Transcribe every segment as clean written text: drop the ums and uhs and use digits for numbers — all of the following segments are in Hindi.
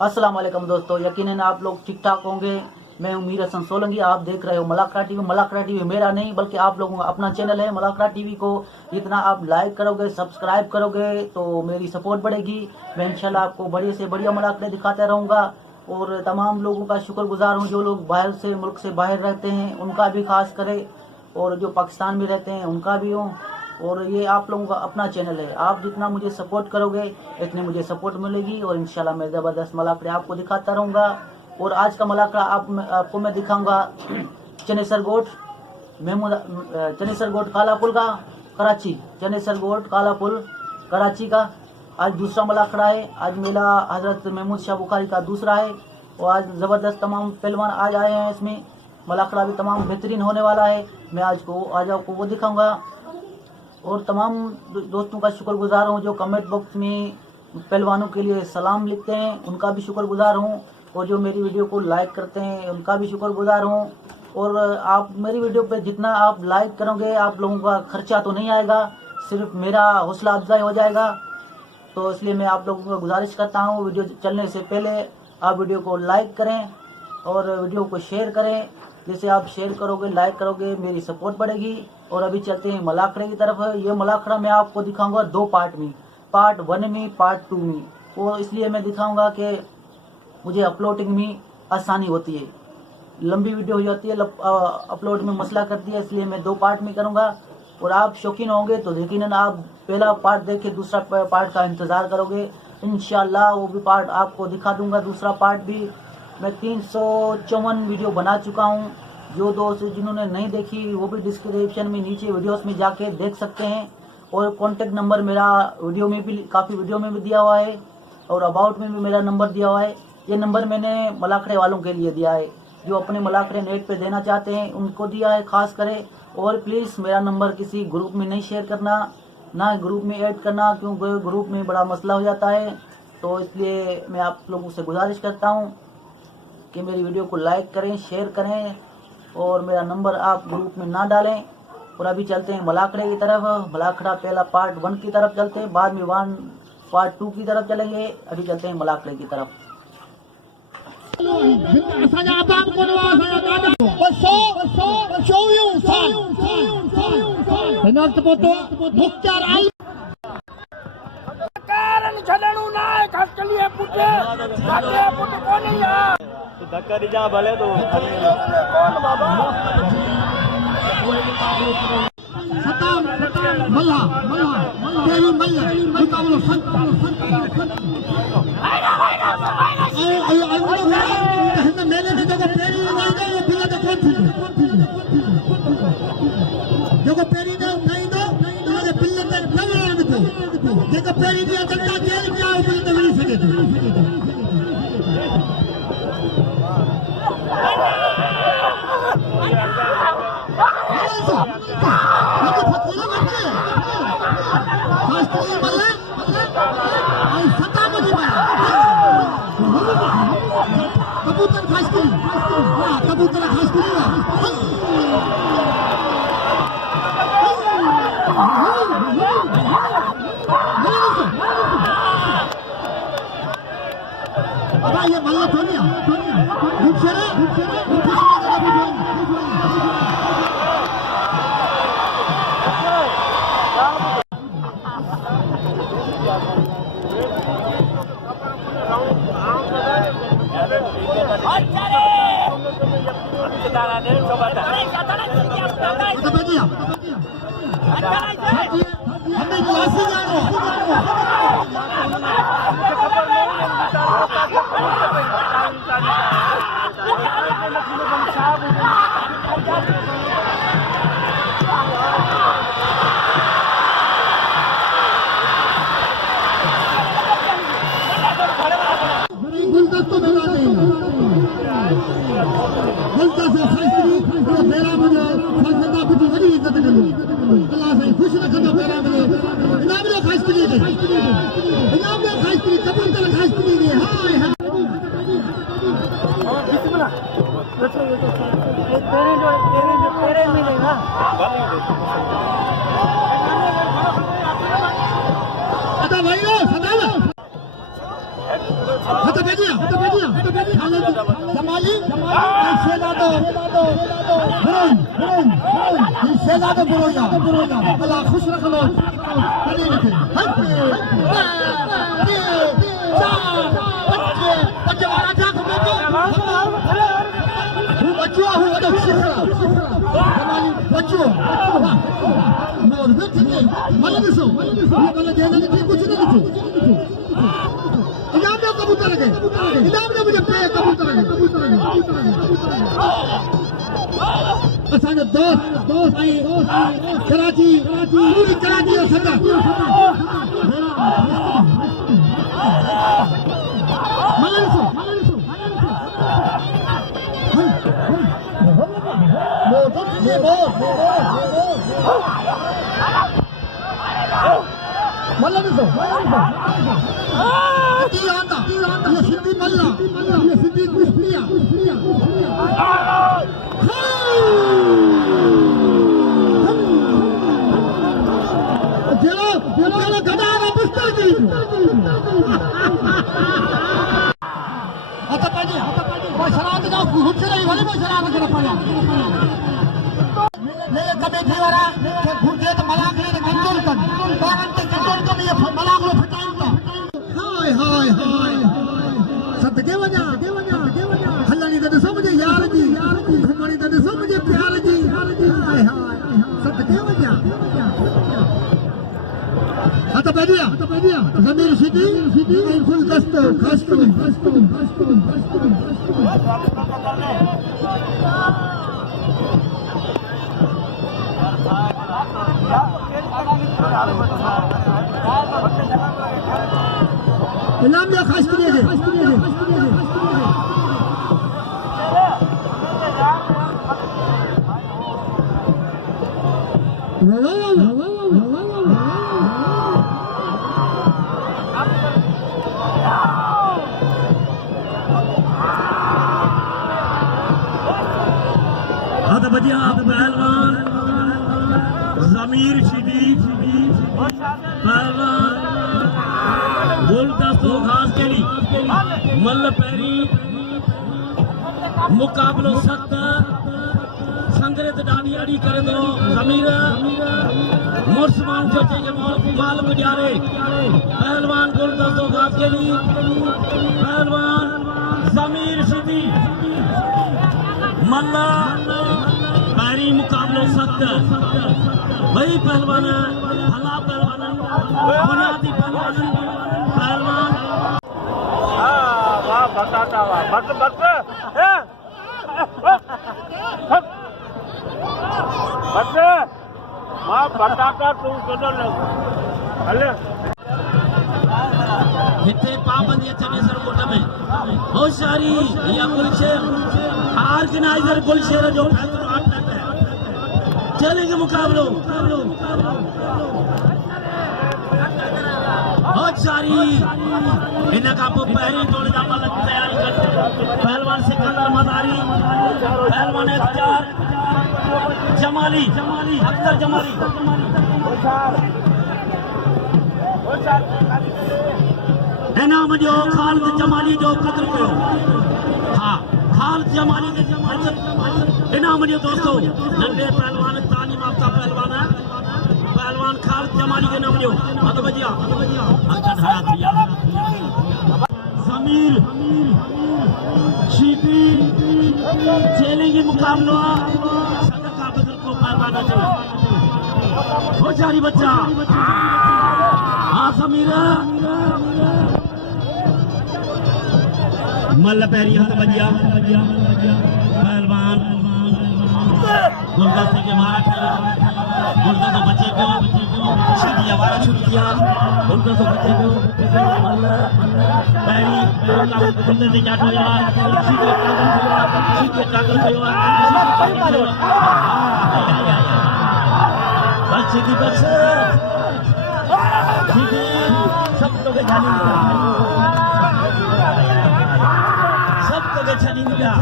अस्सलाम वालेकुम दोस्तों, यकीनन आप लोग ठीक ठाक होंगे। मैं हूं मीर हसन सोलंकी, आप देख रहे हो मलाखड़ा टीवी। मलाखड़ा टीवी मेरा नहीं बल्कि आप लोगों का अपना चैनल है। मलाखड़ा टीवी को जितना आप लाइक करोगे, सब्सक्राइब करोगे तो मेरी सपोर्ट बढ़ेगी। मैं इंशाल्लाह आपको बड़े से बढ़िया मलाखड़े दिखाता रहूँगा और तमाम लोगों का शुक्रगुजार हूँ जो लोग बाहर से मुल्क से बाहर रहते हैं उनका भी खास करे, और जो पाकिस्तान में रहते हैं उनका भी हूँ। और ये आप लोगों का अपना चैनल है, आप जितना मुझे सपोर्ट करोगे इतनी मुझे सपोर्ट मिलेगी और इंशाल्लाह मैं ज़बरदस्त मलाखड़े आपको दिखाता रहूँगा। और आज का मलाखड़ा आपको मैं दिखाऊंगा चनेसर गोट चनेसर गोट काला पुल का कराची, चनेसर गोट काला पुल कराची का आज दूसरा मलाखड़ा है। आज मेला हज़रत महमूद शाह बुखारी का दूसरा है और आज ज़बरदस्त तमाम पहलवान आज आए हैं। इसमें मलाखड़ा भी तमाम बेहतरीन होने वाला है। मैं आज आपको वो दिखाऊंगा और तमाम दोस्तों का शुक्रगुजार हूँ जो कमेंट बॉक्स में पहलवानों के लिए सलाम लिखते हैं, उनका भी शुक्रगुजार हूँ। और जो मेरी वीडियो को लाइक करते हैं उनका भी शुक्रगुजार हूँ। और आप मेरी वीडियो पे जितना आप लाइक करोगे आप लोगों का खर्चा तो नहीं आएगा, सिर्फ मेरा हौसला अफजाई हो जाएगा। तो इसलिए मैं आप लोगों को गुजारिश करता हूँ वीडियो चलने से पहले आप वीडियो को लाइक करें और वीडियो को शेयर करें। जैसे आप शेयर करोगे, लाइक करोगे, मेरी सपोर्ट बढ़ेगी। और अभी चलते हैं मलाखड़े की तरफ। ये मलाखड़ा मैं आपको दिखाऊंगा दो पार्ट में, पार्ट 1 में, पार्ट 2 में। वो इसलिए मैं दिखाऊंगा कि मुझे अपलोडिंग में आसानी होती है, लंबी वीडियो हो जाती है अपलोड में मसला करती है, इसलिए मैं 2 पार्ट में करूंगा। और आप शौकीन होंगे तो यकीनन आप पहला पार्ट देख के दूसरा पार्ट का इंतज़ार करोगे। इंशाल्लाह वो भी पार्ट आपको दिखा दूंगा, दूसरा पार्ट भी। मैं 354 वीडियो बना चुका हूँ। जो दोस्त जिन्होंने नहीं देखी वो भी डिस्क्रिप्शन में नीचे वीडियोस में जाके देख सकते हैं। और कॉन्टेक्ट नंबर मेरा वीडियो में भी, काफ़ी वीडियो में भी दिया हुआ है और अबाउट में भी मेरा नंबर दिया हुआ है। ये नंबर मैंने मलाखड़े वालों के लिए दिया है, जो अपने मलाखड़े नेट पे देना चाहते हैं उनको दिया है खास करे। और प्लीज़ मेरा नंबर किसी ग्रुप में नहीं शेयर करना, ना ग्रुप में ऐड करना, क्योंकि ग्रुप में बड़ा मसला हो जाता है। तो इसलिए मैं आप लोगों से गुजारिश करता हूँ कि मेरी वीडियो को लाइक करें, शेयर करें और मेरा नंबर आप ग्रुप में ना डालें। और अभी चलते हैं मलाखड़े की तरफ। मलाखड़ा पहला पार्ट 1 की तरफ चलते हैं, बाद में पार्ट 2 की तरफ चलेंगे। अभी चलते हैं मलाखड़े की तरफ। धक्का दी जा भले तो देखो पेरी दे नहीं दो तुम्हारे पिल्ले पे लग दो। देखो पेरी दिया चलता जेल में आओ पिल्ले नहीं सके तो कबूतर खास करी, कबूतर खास करी। अब ये मल्ला सोनिया हमें क्लासे गुलदस्तों में लाते हैं गुलदस्ते खास मेरा मुझे फलसफा कुछ बड़ी इज्जत करूँ अल्लाह से खुश रखना। मेरा मुझे इनाम लो खास करी दे, इनाम लो खास करी, कबूतर खास करी दे। हाय हाय तेरे मिलेगा। अच्छा भाई लो सदा हट भेजिया खालिद जमाली शेजादो बुरोया अल्लाह खुश रखलो कदी लिखे हट बच्चे वाला जा को बच्चो हूं वडो शिखरा जमाली बच्चो मोर देखी मन दिसो ये मन देने की कुछ नहीं दिसो इनाम में कबूतर लगे इनाम में मुझे पे कबूतर लगे असांजो दोस्त आई कराची पूरी कराची जो सदा मलनसो मोटो ये मलनसो की आंदा ये सिद्धि मल्ला ये सिद्धि कुश्तिया चलो गदा का पुस्तक की आता पाजी शराब जाओ घुट नहीं वाले शराब कर पाया ले कबे थी वाला के घुटे तो मलाक ले कंट्रोल कर बारन के कंट्रोल कर ये मलाक लो फटाऊंगा हाय सदके वजा हल्लानी तो समझे यार जी घुमणी तो समझे प्यार जी हाय सदके वजा आता पैदिया जमीर सिटी फुल दस्त खास करो इनाम दिया खास करिए बजिया पहलवान जमीर शदीद पहलवान गुलदस्तों खास के लिए मल्ल पैरी मुकाबलो सख्त संग्रत डानी अड़ी करे दो जमीर मुर्समान चोचे के माल गुजारे पहलवान गुलदस्तों खास के लिए पहलवान जमीर शदीद मल्ला पैरी मुकाबलो सख्त वही पहलवान भला पहलवान बुनियादी पहलवान वाह बताता वाह बस मां बताता तू सुनो हले हिते पाबंदी चने सरकोट में होशियारी या गुलशेर ऑर्गेनाइजर गुलशेर जो चलेंगे मुकाबलो होशियारी इनका पहली टोले का मलक तैयारी कर पहलवान सिकंदर मदारी पहलवान इख्तियार जमाली अख्तर जमाली इनाम जो खालिद जमाली जो कदर कयो हाँ खालिद जमाली के इनाम जो दोस्तों नंढे पहलवान तालीम याफ्ता पहलवान खालिद जमाली के नाम जो मत बजिया अच्छा धरा दिया जमीर शीती चैलेंज मुकाबला सदका बदल को पहलवान जो होशियारी बच्चा हाँ समीरा मल्ल पैरी हाथ बजिया पहलवान गुलदस्ते के मारा गुलदस्ते बच्चे को सीधी हमारा छूट किया गुलदस्ते बच्चे को मल्ल पैरी गुलदस्ते जाट हो जावा सीधे टांगल बस सीधी बस सीधी सब तो के जानी सब तो के छनी दिया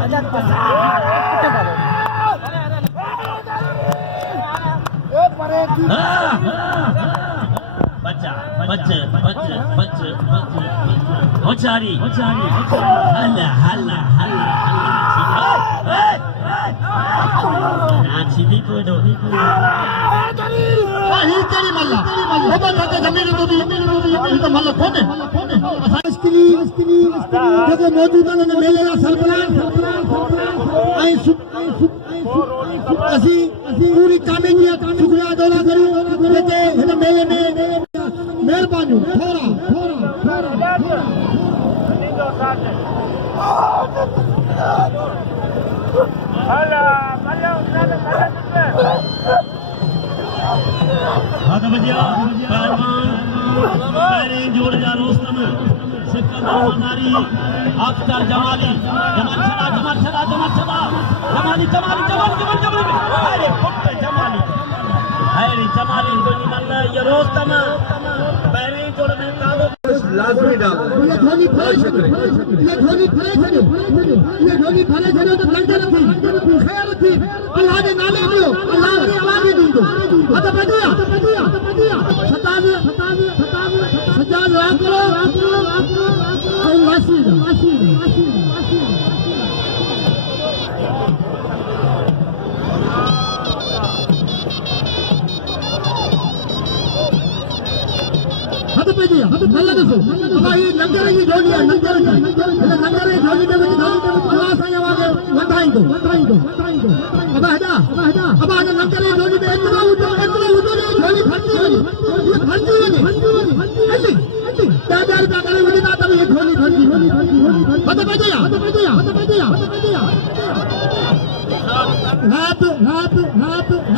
बच्चा बच्चे बच्चे बच्चे होचारी हल्ला हल्ला हल्ला सीधी तो दो ही तेरी मल्ला ओबा जाते जमीन तो तो मल्ला कौन है इसके लिए देखो मौजूदा ने मेले का सरबराह आई असी पूरी कामयाबी शुक्रिया अदा करूं जेके इन मेले में मेहरबानी थोड़ा पहले जोड़ जा रोस्तम सिकंदर मनारी अख्तर जमाली अरे पुट जमाली तो निमल ये रोस्तम पहले जोड़ में कादो लाजमी डाल ये धोनी फरे छड़ो तो लंडे रखी खैर रखी अल्लाह ने नाले दियो अल्लाह ने आवाज दी दो अदा बदिया सताज रात करो वासी हद पे दिया मल्ला दसो भाई लंगर की जोड़ी है लंगर की जोड़ी में अल्लाह से आवाज वधाई दो अब हटा अब आने लंगर की जोड़ी में इतना उठो ने जोड़ी फटती है ऐसी 1000 रुपया करे उड़ी ना तब ये झोली फटती हद पे दिया रात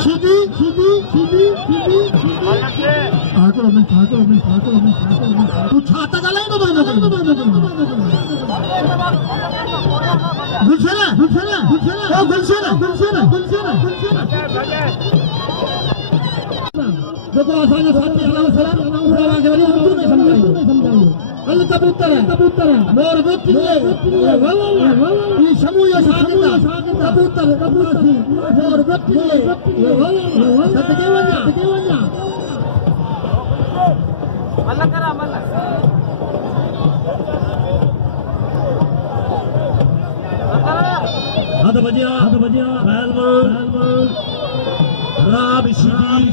सीधी ठाकुर में तू छाता चला तो गुलशेरा देखो आसानी साथी सलाम उड़ावा के वाली उर्दू में समझाइए अल कबूतर है मोर बुतले ये समूह ये सागता कबूतर मोर बुतले सतके वजा मल्ला करा मल्ला हद बजिया पहलवान राब सीधी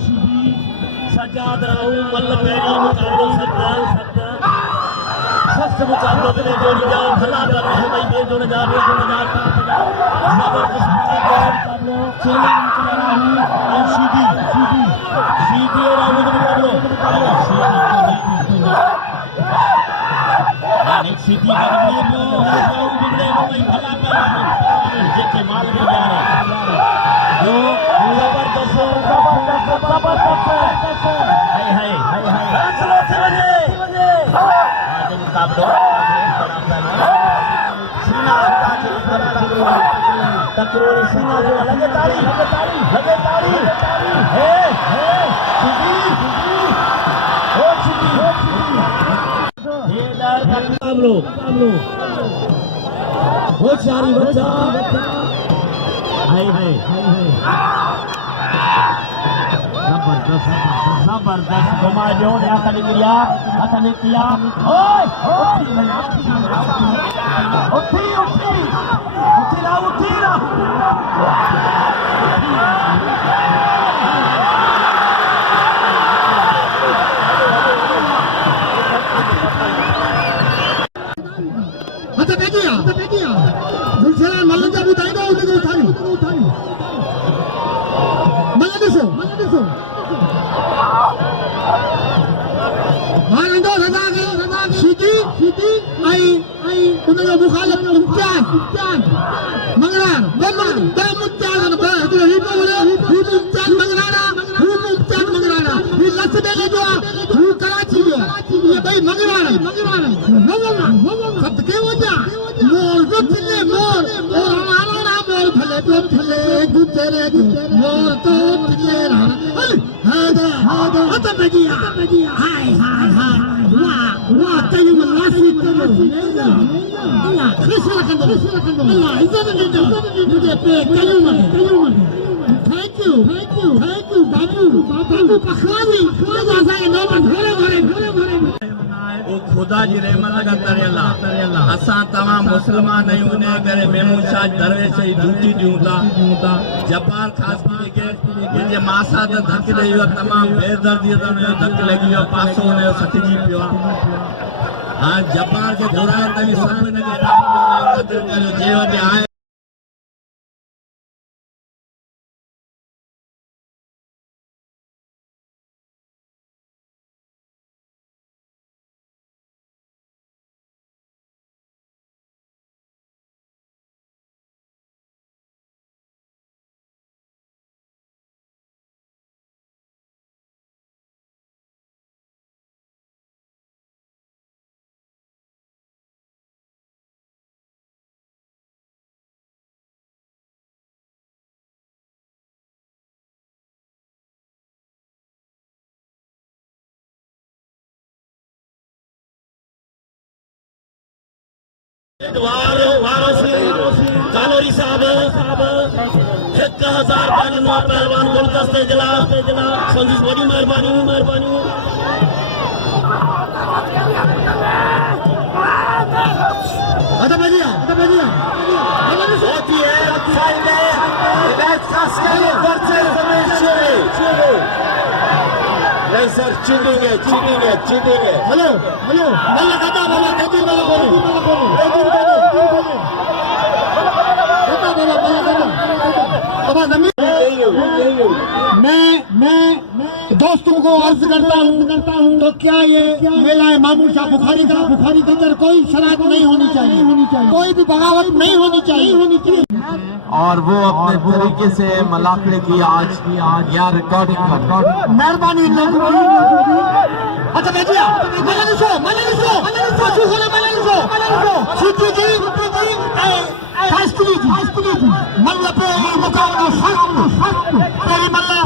सजाद राहू मल्ल पेरी मुकाबलो सस्त मुकाबलो के जोड़ी जा भला कर रहे भाई बे जोड़ जा जबरदस्त मुकाबलो चले मुकाबलो सीधी और आगे मुकाबलो सीधी बिगड़े भाई भला कर जेके माल में जा रहे जो जबरदस्त हाय चलो बजे आज मुकाबलो सीना तकरोरी सीना जो लगे ताली हे सीधी हो सीधी ये डर का मुकाबलो हो चारी बच्चा हाय जबरदस्त घुमा जो ने आखने किया ओए उठी ना हद पे दिया गुलशेरा मल्ला जब उठाई दो उठाई मल्ला दसो हां रजा सीधी आई उन्हें मुखालिफ इम्तियाज मंगरा दम इम्तियाज न बा तो ही बोले इम्तियाज मंगराना ये लसबे ले जो हु कराची है ये भाई मंगराना सब के वजह मोर जो थिले मोर और हमारा नाम मोर भले तो थिले गुजरे मोर तो थिले ना हादा हद बजिया हाय वाह तय मलासी अल्लाह खुश रखो अल्लाह इज्जत दे मुझे पे कयूं थैंक यू बाबू पखवादी असांखे नौबत घरे घरे वो खुदा जी रहमत का तरियल असां तमाम मुसलमान नहीं उन्हें करे मेमून शाह दरवेश जी ड्यूटी ॾियूं था जब्बार ख़ासगी के मुंहिंजे मासा त धक ॾेई वियो तमाम बेदर्दी सां हुनजो धक लॻी वियो पासो हुनजो सटिजी पियो आहे हाणे जब्बार खे घुराए त बि सभु हिनखे क़दुरु करियो जे वटि आहे कालोरी साहब 1000 पहलवान गुलदस्ते जिला संदीप बड़ी मेहरबानी होती है नहीं सर चीटिंग है हेलो मल्ला कहता बाबा कहती बाबा मैं दोस्तों को अर्ज करता हूँ तो क्या ये मेला है मामूद शाह बुखारी का अंदर कोई शरारत नहीं होनी चाहिए कोई भी बगावत नहीं होनी चाहिए और वो अपने तरीके से मलाखड़े की आज यहाँ रिकॉर्डिंग कर मेहरबानी अच्छा भैया मल्ला पे मुकाबला तेरी मल्ला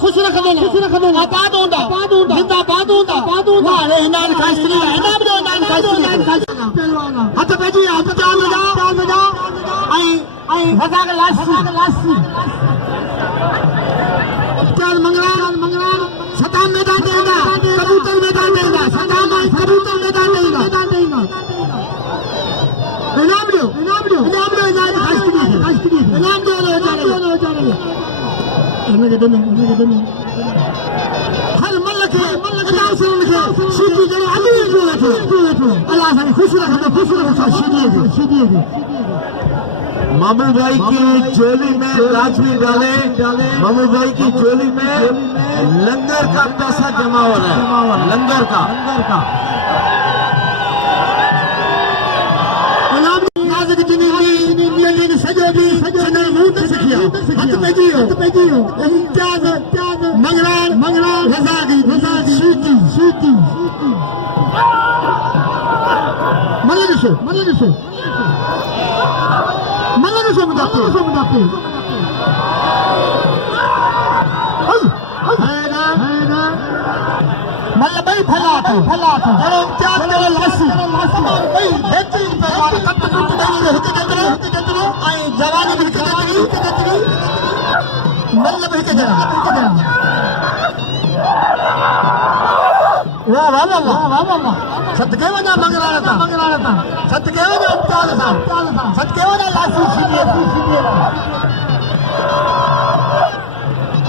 खुश रखो आबाद होंदा जिंदाबाद होंदा वाले नाल खासरी इनाम दो नाल खासरी हथ भेजी हथ चाल जा आई वजाग लासी चाल मंगरा सदाम मैदान देगा कबूतर मैदान देगा सदाम कबूतर मैदान देगा इनाम दो नाल खासरी इनाम दो हर मल्ल के सीधी जड़े अल्लाह से खुश रखो सीधी मामू भाई की चोली में लाजमी डाले मामू भाई की चोली में लंगर का पैसा जमा हो रहा है लंगर का हथ पेजियो इम्तियाज मंगरान रजागी सूती मल्ला मुदाफे मल्ला भाई फैला जरो इम्तियाज जरो लासी भाई बेहतरीन पहलवान कट देनी हिते जतरो आई जवानी भी हिते जतरी मल्ला भाई के जरा वाह सदके वजा मंगराना था सदके वजा इम्तियाज था सदके वजा लासी सीधी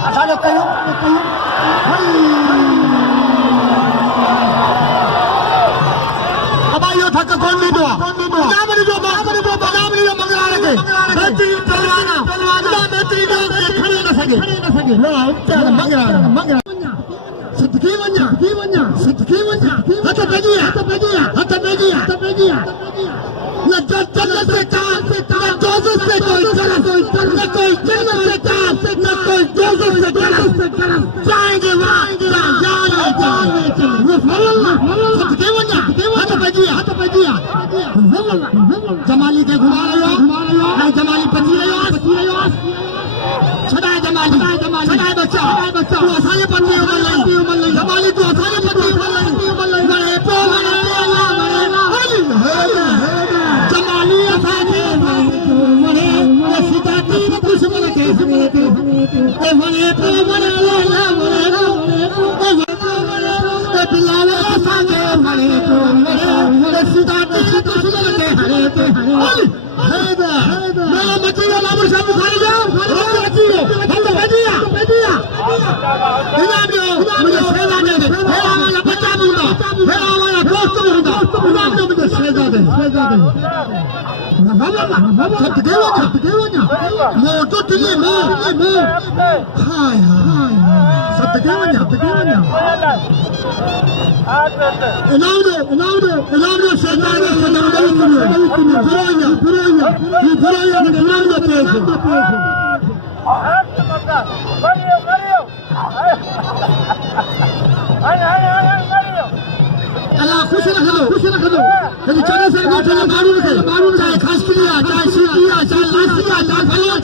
असां जो कयूं यो थक कौन ॾींदो आहे बदामड़ी जो मंगरान खे बेहतरीन पहलवान बेहतरीन खणी न सघे मंगरान सदके वञा हथ पेजी न जन्नत से काम न दोज़ख से कोई तरफ न कोई जन्नत से काम न कोई दोज़ख से तरफ जाएंगे वहाँ जमाली के घुमा रहे हो नहीं जमाली पची रहे हो छदाए जमाली छदाए बच्चा तू आसानी पत्नी उमर लई जमाली तू आसानी पत्नी उमर लई बड़े पे जमाली असाके बड़े सिताती दुश्मन के ए बड़े पे बड़े बिलावे असाके बड़े पे सिताती दुश्मन के हरे पे मेरा मचेगा बाबू साहब बुखारी जाओ हम तो भेजिया इनाम दो मुझे सेवा दे मेरा वाला बच्चा दूंगा मेरा वाला दोस्त दूंगा इनाम दो मुझे सेवा दे सब देवो ना मो तो तिले मो हाय सब देवो ना इनाम दो सेवा दे बुराइयां में इनाम दो पैसे अल्लाह खुश रख दो यदि चले से मारू चाहे खास किया चाहे सीटिया चाहे लासिया चाहे फलो